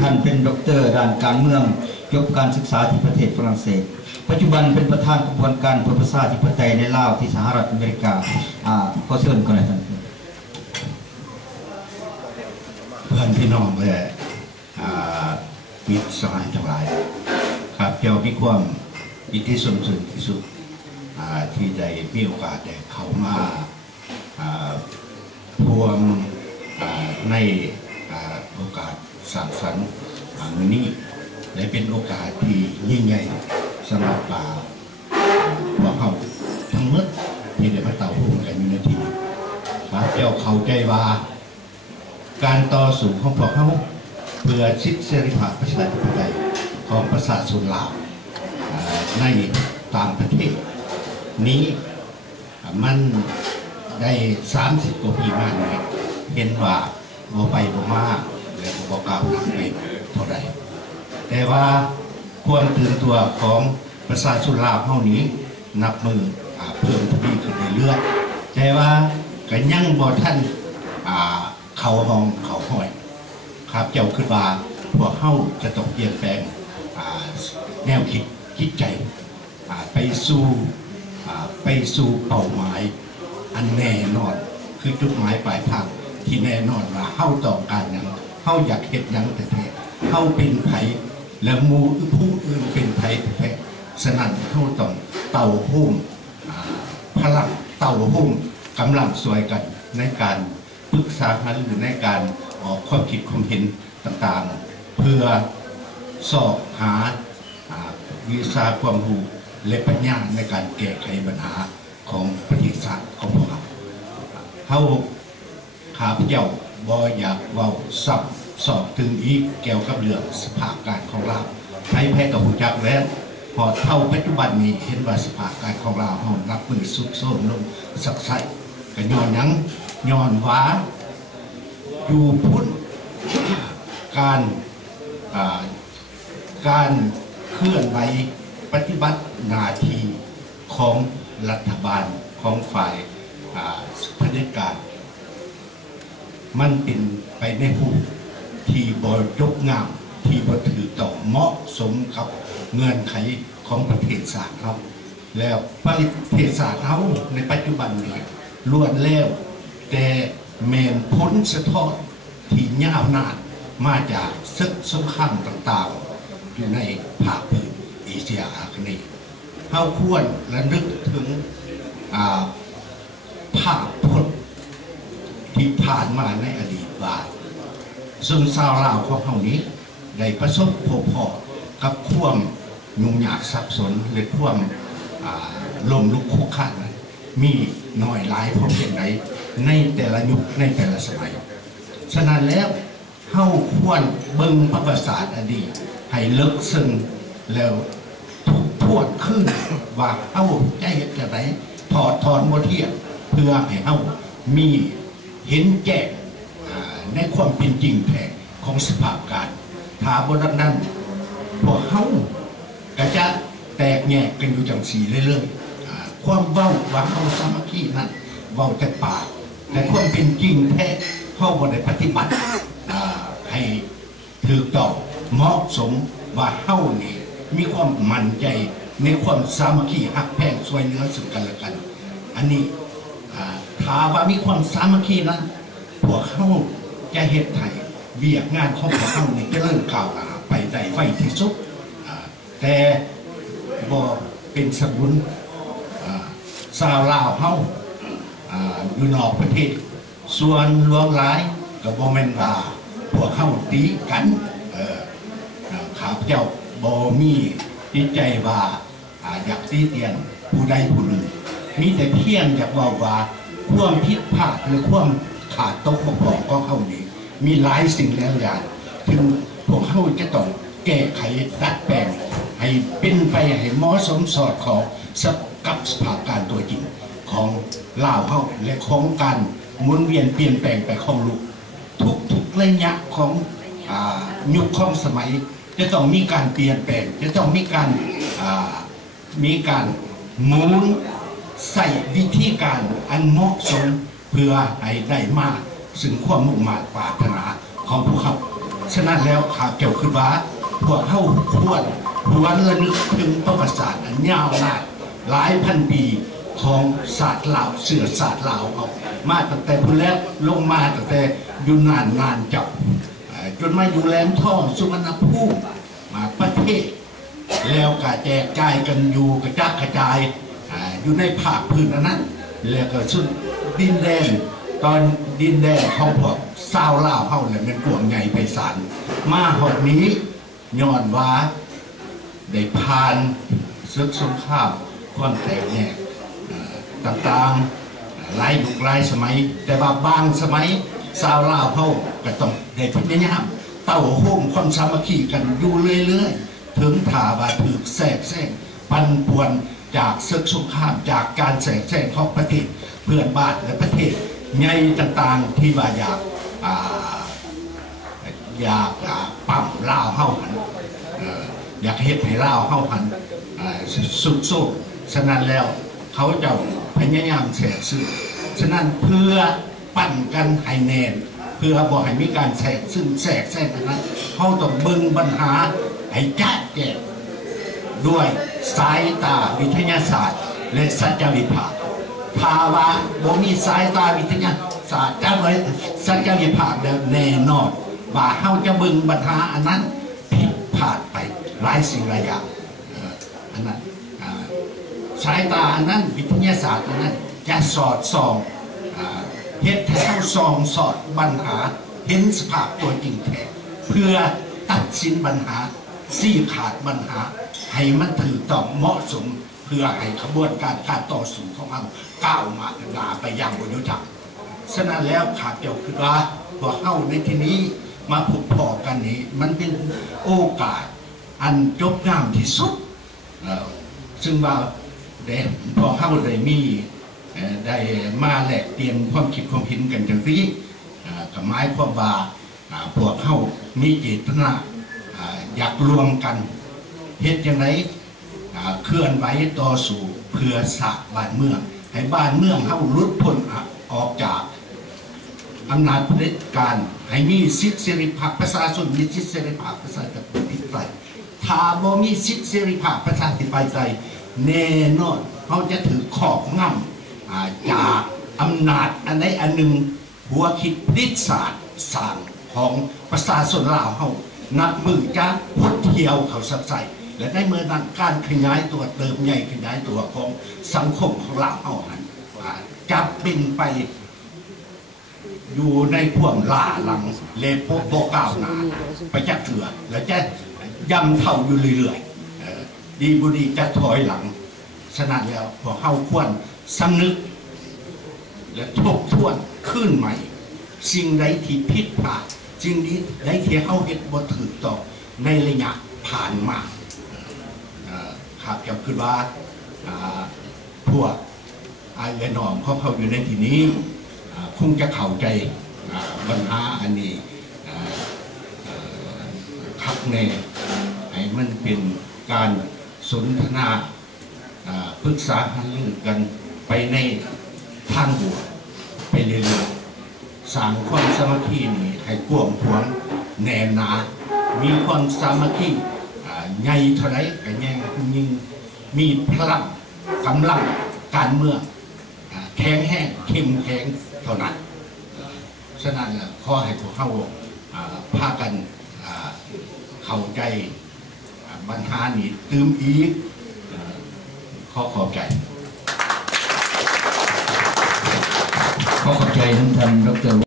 ท่านเป็นด็อกเตอร์ด้านการเมืองจบการศึกษาที่ประเทศฝรั่งเศสปัจจุบันเป็นประธานกระบวนการเพื่อประชาธิปไตยในลาวที่สหรัฐอเมริกาขอเชิญก่อนเลยท่านเพื่อนพี่น้องและมิตรสหายทั้งหลายครับเจ้ามีความยินดีสมสุขที่สุดที่ได้มีโอกาสได้เข้ามาพวงในโอกาสสร้างสรรค์มื้อนี้และเป็นโอกาสที่ยิ่งใหญ่สำหรับพวกเขาทั้งหมดที่ได้มาเต่าหูกันอยู่ในที่นี้ครับเจ้าเข้าใจว่าการต่อสู้ของพวกเขาเพื่อสิทธิเสรีภาพประชาธิปไตยของประชาชนลาวในต่างประเทศนี้มันได้30 กว่าปีมาเนี่ยเห็นว่าบ่ไปบ่มาและบ่ก้าวหน้าไปเท่าใดแต่ว่าความตื่นตัวของประชาชนลาวเฮานี้นับมือเพิ่มทวีขึ้นเรื่อยๆแต่ว่าก็ยังบ่ทันเข้าห้องเข้าห้อยครับเจ้าคิดว่าพวกเฮาจะต้องเปลี่ยนแปลงแนวคิดใจไปสู่เป้าหมายอันแน่นอนคือจุดหมายปลายทางที่แน่นอนว่าเฮาต้องการหยังเฮาอยากเฮ็ดหยังแต่แท้เฮาเป็นไผและหมู่ผู้อื่นเป็นไผแท้ฉะนั้นเฮาต้องเต่าหุ้มพลังเต่าหุ้มกำลังสวยกันในการปรึกษาหารือในการออกความคิดความเห็นต่างๆเพื่อสอบหาวิชาความรู้และปัญญาในการแก้ไขปัญหาของประเทศชาติของพวกเราข้าพเจ้าบ่อยากเว้าซับสอบถึงอีกเกี่ยวกับเรื่องสภาพการของเราไทยแพ้กับผู้จักแล้วพอเท่าปัจจุบันนี้เห็นว่าสภาพการของเราเฮานับมือสุดโทรมลงสักไส่ก็ย้อนหยังย้อนว่าอยู่พุ่นการเคลื่อนไหวปฏิบัติหน้าที่ของรัฐบาลของฝ่ายเผด็จการมันเป็นไปในผู้ที่บ่ยกงามที่บ่ถือต่อเหมาะสมกับเงื่อนไขของประเทศชาติครับแล้วประเทศชาติเราในปัจจุบันนี้ล้วนแล้วแต่แม่นพ้นสะท้อนที่ยาวนานมาจากศึกสงครามต่างๆอยู่ในภาคพื้นเอเชียอาคเนย์เราควรระลึกถึงภาพพจน์ที่ผ่านมาในอดีตว่าซึ่งชาวลาวของเรานี้ได้ประสบพบพอกับความยุ่งยากซับซ้อนและความล้มลุกคลุกคลานมีน้อยหลายพอเพียงใดในแต่ละยุคในแต่ละสมัยฉะนั้นแล้วเฮาควรเบิ่งประวัติศาสตร์อดีตให้ลึกซึ้งแล้วทวดขึ้นว่าเฮาจะเฮ็ดจังไดถอดถอนบทเรียนเพื่อให้เฮามีเห็นแจ้งในความเป็นจริงแท้ของสภาพการถ้าบ่ดังนั้นพวกเฮาก็จะแตกแยกกันอยู่จังซี่เรื่อยๆความเว้าว่าเฮาสามัคคีนั้นเว้าแต่ปากแต่ความเป็นจริงแท้เฮาบ่ได้ปฏิบัติให้ถูกต้องเหมาะสมว่าเฮานี่มีความมั่นใจในความสามัคคีฮักแพงช่วยเหลือซึ่งกันและกันอันนี้ถ้าว่ามีความสามัคคีนั้นพวกเฮาจะเฮ็ดให้เวียกงานของพวกเฮานี่เจริญก้าวหน้าไปได้ไวที่สุดแต่บ่เป็นสมุนชาวลาวเฮาอยู่นอกประเทศส่วนหลวงหลายก็บ่แม่นว่าพวกเฮาตีกันข้าพเจ้าบ่มีจิตใจว่าอยากตีเตียนผู้ใดผู้หนึ่งมีแต่เพียงอยากว่าความผิดพลาดหรือความขาดตกบกพร่องของเฮานี่มีหลายสิ่งหลายอย่างถึงพวกเฮาจะต้องแก้ไขดัดแปลงให้เป็นไปให้เหมาะสมสอดคล้องกับสภาพการตัวจริงของลาวเฮาและของการหมุนเวียนเปลี่ยนแปลงไปของลูกทุกระยะของยุคของสมัยจะต้องมีการเปลี่ยนแปลงจะต้องมีการหมุนใส่วิธีการอันเหมาะสมเพื่อให้ได้มาซึ่งความมุ่งมั่นปรารถนาของพวกเขา ฉะนั้นแล้วข้าเจ้าคือว่าพวกเข้าควรระลึกถึงประวัติศาสตร์อันยาวนานหลายพันปีของศาสตร์ลาวเสือศาสตร์ลาวเอามาตั้งแต่พุ่นแล้วลงมาตั้งแต่อยู่นานจับจนมาอยู่แหลมทองสุวรรณภูมิมาประเทศแล้วก็แจกจ่ายกันอยู่กระจัดกระจายอยู่ในภาคพื้นนั้นแล้วก็สุดดินแดนตอนดินแดนของพวกชาวลาวเฮาเนี่ยเป็นกวงใหญ่ไพศาลมาหอดนี้ย้อนว่าได้ผ่านศึกสงครามความแตกแยกต่างๆหลายยุคหลายสมัยแต่ว่าบางสมัยชาวลาวเฮาก็ต้องได้พยายามเต้าโฮมความสามัคคีกันอยู่เรื่อยๆถึงถาว่าถูกแทรกแซงปั่นป่วนจากศึกสงครามจากการแทรกแซงของประเทศเพื่อนบ้านและประเทศใหญ่ต่างๆที่ว่าอยากปั๊มลาวเฮาหันอยากเฮ็ดให้ลาวเฮาหันสุดโซ่ฉะนั้นแล้วเขาจะพยายามแทรกซึงฉะนั้นเพื่อปั่นกันให้แน่นเพื่อบอกให้มีการแทรกซึงแทรกแซงนั้นเขาต้องเบิ่งปัญหาให้ชัดแจ้งด้วยสายตาวิทยาศาสตร์และสัจวิภาคภาวะบ่มีสายตาวิทยาศาสตร์จังเลยสัจวิภาคแล้วแน่นอนว่าเขาจะเบิ่งปัญหาอันนั้นผิดพลาดไปหลายสิ่งหลายอย่างอันนั้นสายตาอันนั้นวิทยาศาสตร์อันนั้นจะสอดส่องเห็นแถวส่องสอดปัญหาเห็นสภาพตัวจริงแท้เพื่อตัดสินปัญหาซี่ขาดปัญหาให้มันถือต้องเหมาะสมเพื่อให้ขบวนการต่อสู้ของเราก้าวมาไปยังบนยุทธจักรฉะนั้นแล้วข้าเจ้าคือว่าพวกเข้าในที่นี้มาพบพอกันนี้มันเป็นโอกาสอันจบงามที่สุดซึ่งว่าพอเข้าได้มาแลกเปลี่ยนความคิดความเห็นกันจังซี่กับหมายความว่าพวกเข้ามีเจตนาอยากรวมกันเฮ็ดอย่างไรเคลื่อนไหวต่อสู่เพื่อสร้างบ้านเมืองให้บ้านเมืองเข้าลุดพ้นออกจากอำนาจเผด็จการให้มีสิทธิเสรีภาพประชาชนมีสิทธิเสรีภาพประชาธิปไตยถ้าบ่มีสิทธิเสรีภาพประชาธิปไตยแน่นอนเขาจะถือขอบง่ำจากอำนาจอันใดอันหนึ่งหัวคิดพิศาสตร์สร้างของประชาชนลาวเขานับมือจะพุทเที่ยวเขาสับใส่และได้เมื่อนั้นการขยายตัวเติมใหญ่ขยายตัวของสังคมของลาวเขาหันจะเป็นไปอยู่ในพ่วงล่าหลังเลโปก้าวหน้าไปจักเถื่อและจะย่ำเท่าอยู่เรื่อยๆดีบุรีจะถอยหลังฉะนั้นแล้วพวกเขาควรสำนึกและทบทวนขึ้นใหม่สิ่งใดที่ผิดพลาดสิ่งนี้ใดที่เขาเห็นบ่ถูกต้องในระยะผ่านมาครับก็คือว่าพวกอาเยนอมเขาอยู่ในที่นี้คงจะเข้าใจปัญหาอันนี้คักแน่ให้มันเป็นการสนทนาปรึกษาหารือกันไปในทางบวกไปเรื่อยๆสร้างความสามัคคีนี่ให้กว้างขวางแน่นหนามีความสามัคคีใหญ่เท่าไรก็ยิ่งมีพลังกำลังการเมืองแข็งแห้งเข้มแข็งเท่านั้นฉะนั้นขอให้พวกเขาพากันเข้าใจปัญหานี้ตื่มอีกขอบใจขอบใจท่านดร